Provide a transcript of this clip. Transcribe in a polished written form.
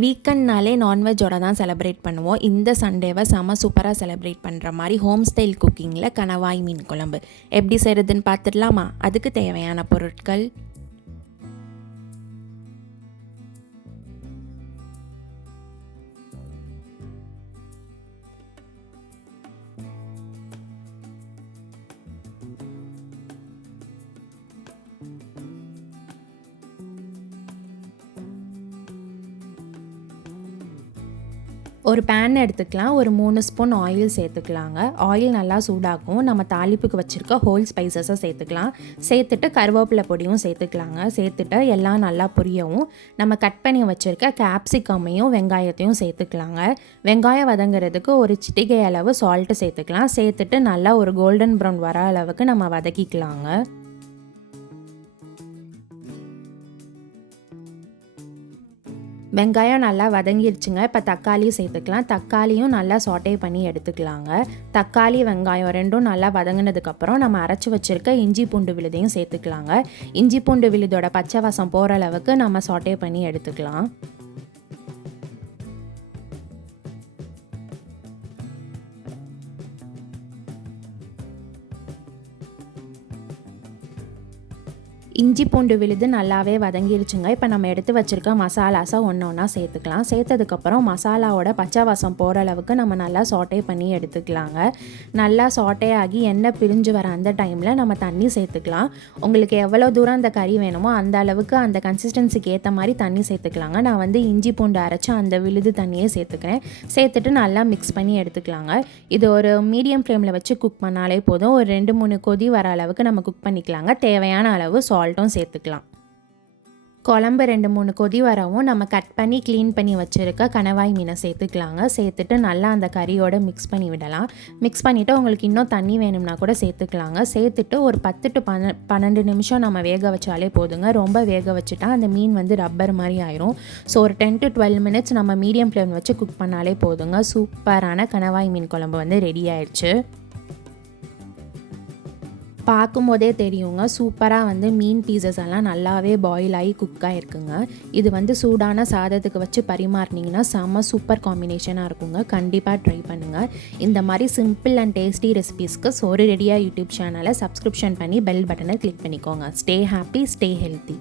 வீக்கெண்ட்னாலே நான்வெஜ்ஜோட தான் செலிப்ரேட் பண்ணுவோம். இந்த சண்டேவை செம சூப்பராக செலிப்ரேட் பண்ணுற மாதிரி ஹோம் ஸ்டைல் குக்கிங்கில் கணவாய் மீன் குழம்பு எப்படி செய்கிறதுன்னு பார்த்துடலாமா? அதுக்கு தேவையான பொருட்கள்: ஒரு பேன் எடுத்துக்கலாம். ஒரு 3 ஸ்பூன் ஆயில் சேர்த்துக்கலாங்க. ஆயில் நல்லா சூடாகும். நம்ம தாளிப்புக்கு வச்சுருக்க ஹோல் ஸ்பைசஸை சேர்த்துக்கலாம். சேர்த்துட்டு கருவேப்பிலை பொடியும் சேர்த்துக்கலாங்க. சேர்த்துட்டு எல்லாம் நல்லா புரியவும் நம்ம கட் பண்ணி வச்சுருக்க கேப்சிகமையும் வெங்காயத்தையும் சேர்த்துக்கலாங்க. வெங்காயம் வதங்குறதுக்கு ஒரு சிட்டிகை அளவு சால்ட்டு சேர்த்துக்கலாம். சேர்த்துட்டு நல்லா ஒரு கோல்டன் ப்ரௌன் வர அளவுக்கு நம்ம வதக்கிக்கலாங்க. வெங்காயம் நல்லா வதங்கிடுச்சுங்க. இப்போ தக்காளி சேர்த்துக்கலாம். தக்காளியும் நல்லா சாட்டே பண்ணி எடுத்துக்கலாங்க. தக்காளி வெங்காயம் ரெண்டும் நல்லா வதங்கினதுக்கப்புறம் நம்ம அரைச்சி வச்சுருக்க இஞ்சி பூண்டு விழுதையும் சேர்த்துக்கலாங்க. இஞ்சி பூண்டு விழுதோட பச்சை வாசம் போகிற அளவுக்கு நம்ம சாட்டே பண்ணி எடுத்துக்கலாம். இஞ்சி பூண்டு விழுது நல்லாவே வதங்கிருச்சுங்க. இப்போ நம்ம எடுத்து வச்சுருக்க மசாலாஸை ஒன்று ஒன்றா சேர்த்துக்கலாம். சேர்த்ததுக்கப்புறம் மசாலாவோட பச்சை வாசம் போகிற அளவுக்கு நம்ம நல்லா சாட்டே பண்ணி எடுத்துக்கலாங்க. நல்லா சாட்டே ஆகி எண்ணெய் பிரிஞ்சு வர அந்த டைமில் நம்ம தண்ணி சேர்த்துக்கலாம். உங்களுக்கு எவ்வளோ தூரம் அந்த கறி வேணுமோ அந்த அளவுக்கு அந்த கன்சிஸ்டன்சிக்கு ஏற்ற மாதிரி தண்ணி சேர்த்துக்கலாங்க. நான் வந்து இஞ்சி பூண்டு அரைச்சி அந்த விழுது தண்ணியே சேர்த்துக்கிறேன். சேர்த்துட்டு நல்லா மிக்ஸ் பண்ணி எடுத்துக்கலாங்க. இது ஒரு மீடியம் ஃப்ளேமில் வச்சு குக் பண்ணாலே போதும். ஒரு 2-3 கொதி வர அளவுக்கு நம்ம குக் பண்ணிக்கலாங்க. தேவையான அளவு சால்ட்டும் சேர்த்துக்கலாம். குழம்பு 2-3 கொதி வரவும் நம்ம கட் பண்ணி க்ளீன் பண்ணி வச்சுருக்க கணவாய் மீனை சேர்த்துக்கலாங்க. சேர்த்துட்டு நல்லா அந்த கறியோட மிக்ஸ் பண்ணி விடலாம். மிக்ஸ் பண்ணிவிட்டு உங்களுக்கு இன்னும் தண்ணி வேணும்னா கூட சேர்த்துக்கலாங்க. சேர்த்துட்டு ஒரு 10 to 12 நிமிஷம் நம்ம வேக வச்சாலே போதுங்க. ரொம்ப வேக வச்சுட்டா அந்த மீன் வந்து ரப்பர் மாதிரி ஆயிரும். ஸோ ஒரு 10 to 12 மினிட்ஸ் நம்ம மீடியம் ஃப்ளேம் வச்சு குக் பண்ணாலே போதுங்க. சூப்பரான கணவாய் மீன் குழம்பு வந்து ரெடி ஆயிடுச்சு. பார்க்கும்போதே தெரியுங்க, சூப்பராக வந்து மீன் பீசஸ் எல்லாம் நல்லாவே பாயில் ஆகி குக்காக இருக்குங்க. இது வந்து சூடான சாதத்துக்கு வச்சு பரிமாறினீங்கன்னா செம்ம சூப்பர் காம்பினேஷனாக இருக்குங்க. கண்டிப்பாக ட்ரை பண்ணுங்கள். இந்த மாதிரி சிம்பிள் அண்ட் டேஸ்டி ரெசிபீஸ்க்கு சோறு ரெடியா யூடியூப் சேனலை சப்ஸ்கிரிப்ஷன் பண்ணி பெல் பட்டனை கிளிக் பண்ணிக்கோங்க. Stay happy, stay healthy.